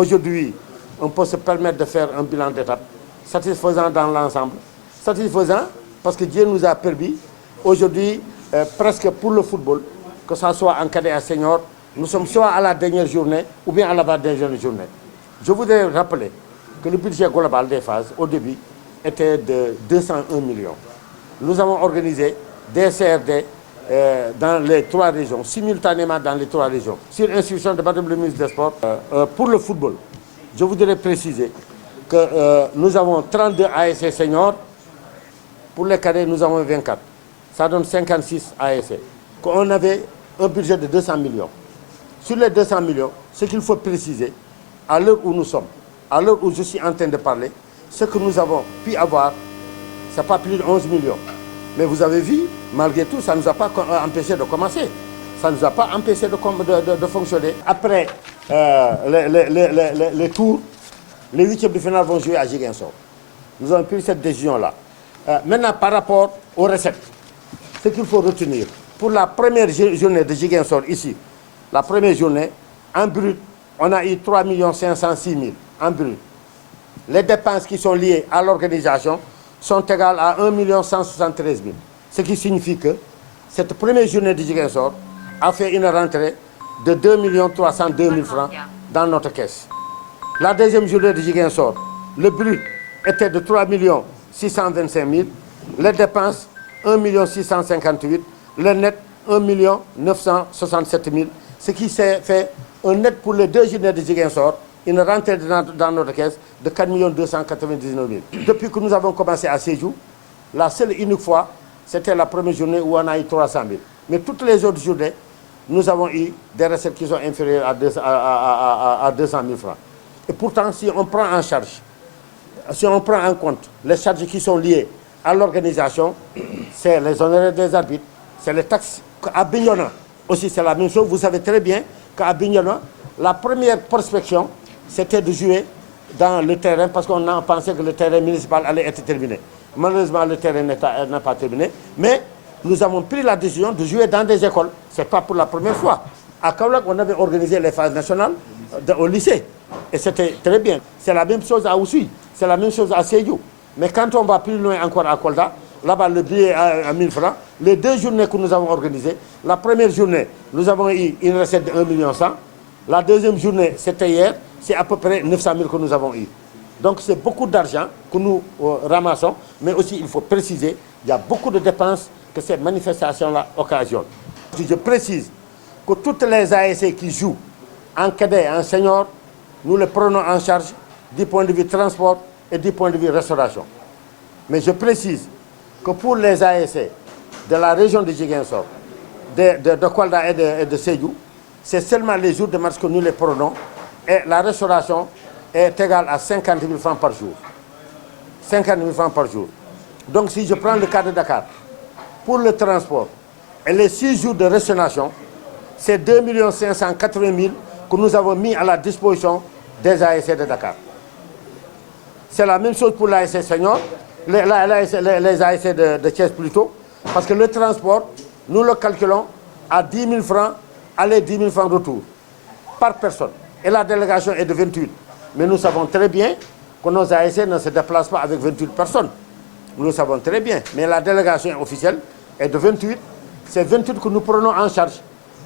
aujourd'hui, on peut se permettre de faire un bilan d'étape satisfaisant dans l'ensemble. Satisfaisant parce que Dieu nous a permis, aujourd'hui, presque pour le football, que ce soit en cadet à senior, nous sommes soit à la dernière journée ou bien à l'avant-dernière journée. Je voudrais rappeler que le budget global des phases, au début, était de 201 millions. Nous avons organisé des CRD dans les 3 régions, simultanément dans les 3 régions, sur instruction de Madame le ministre des Sports. Pour le football, je voudrais préciser que nous avons 32 ASC seniors. Pour les cadets, nous avons 24. Ça donne 56 ASC. On avait un budget de 200 millions. Sur les 200 millions, ce qu'il faut préciser, à l'heure où nous sommes, à l'heure où je suis en train de parler, ce que nous avons pu avoir, ce n'est pas plus de 11 millions. Mais vous avez vu, malgré tout, ça ne nous a pas empêché de commencer. Ça ne nous a pas empêché de fonctionner. Après les tours, les 8e de finale vont jouer à Ziguinchor. Nous avons pris cette décision-là. Maintenant, par rapport aux recettes, ce qu'il faut retenir, pour la première journée de Ziguinchor ici, la première journée, en brut, on a eu 3 506 000 en brut. Les dépenses qui sont liées à l'organisation sont égales à 1 173 000. Ce qui signifie que cette première journée de Ziguinchor a fait une rentrée de 2 302 000 francs dans notre caisse. La deuxième journée de Ziguinchor, le brut était de 3 625 000. Les dépenses, 1 658 000. Le net, 1 967 000. Ce qui s'est fait un net pour les 2 journées de Ziguinchor, une rentrée dans notre caisse de 4 299 000. Depuis que nous avons commencé à Sédhiou, la seule et unique fois, c'était la première journée où on a eu 300 000. Mais toutes les autres journées, nous avons eu des recettes qui sont inférieures à 200 000 francs. Et pourtant, si on prend en charge, si on prend en compte les charges qui sont liées à l'organisation, c'est les honoraires des arbitres, c'est les taxes. À Bignona aussi, c'est la même chose. Vous savez très bien qu'à Bignona, la première prospection, c'était de jouer dans le terrain parce qu'on a pensé que le terrain municipal allait être terminé. Malheureusement, le terrain n'a pas terminé. Mais nous avons pris la décision de jouer dans des écoles. Ce n'est pas pour la première fois. À Kaolack, on avait organisé les phases nationales au lycée. Et c'était très bien. C'est la même chose à Oussouye. C'est la même chose à Sédhiou. Mais quand on va plus loin encore à Kolda, là-bas, le billet est à 1000 francs. Les 2 journées que nous avons organisées, la première journée, nous avons eu une recette de 1 100 000. La deuxième journée, c'était hier, c'est à peu près 900 000 que nous avons eu. Donc c'est beaucoup d'argent que nous ramassons, mais aussi il faut préciser, il y a beaucoup de dépenses que ces manifestations-là occasionnent. Je précise que toutes les ASC qui jouent en cadet, en senior, nous les prenons en charge du point de vue transport et du point de vue restauration. Mais je précise que pour les ASC de la région de Ziguinchor, de Kolda et de Sédhiou, c'est seulement les jours de match que nous les prenons et la restauration est égale à 50 000 francs par jour. 50 000 francs par jour. Donc si je prends le cas de Dakar, pour le transport et les 6 jours de restauration, c'est 2 580 000 que nous avons mis à la disposition des ASC de Dakar. C'est la même chose pour l'ASC senior, les ASC de Thiès plutôt, parce que le transport, nous le calculons à 10 000 francs, aller 10 000 francs retour, par personne. Et la délégation est de 28. Mais nous savons très bien que nos ASC ne se déplacent pas avec 28 personnes. Nous le savons très bien. Mais la délégation officielle est de 28. C'est 28 que nous prenons en charge.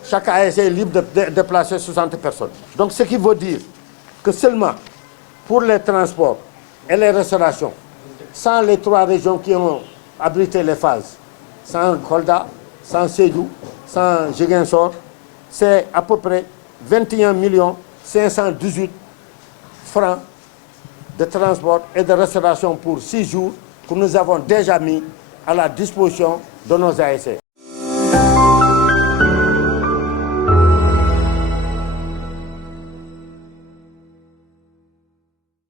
Chaque ASC est libre de déplacer 60 personnes. Donc ce qui veut dire que seulement pour les transports et les restaurations, sans les 3 régions qui ont abrité les phases, sans Kolda, sans Sédhiou, sans Ziguinchor, c'est à peu près 21 518 francs de transport et de restauration pour 6 jours que nous avons déjà mis à la disposition de nos ASC.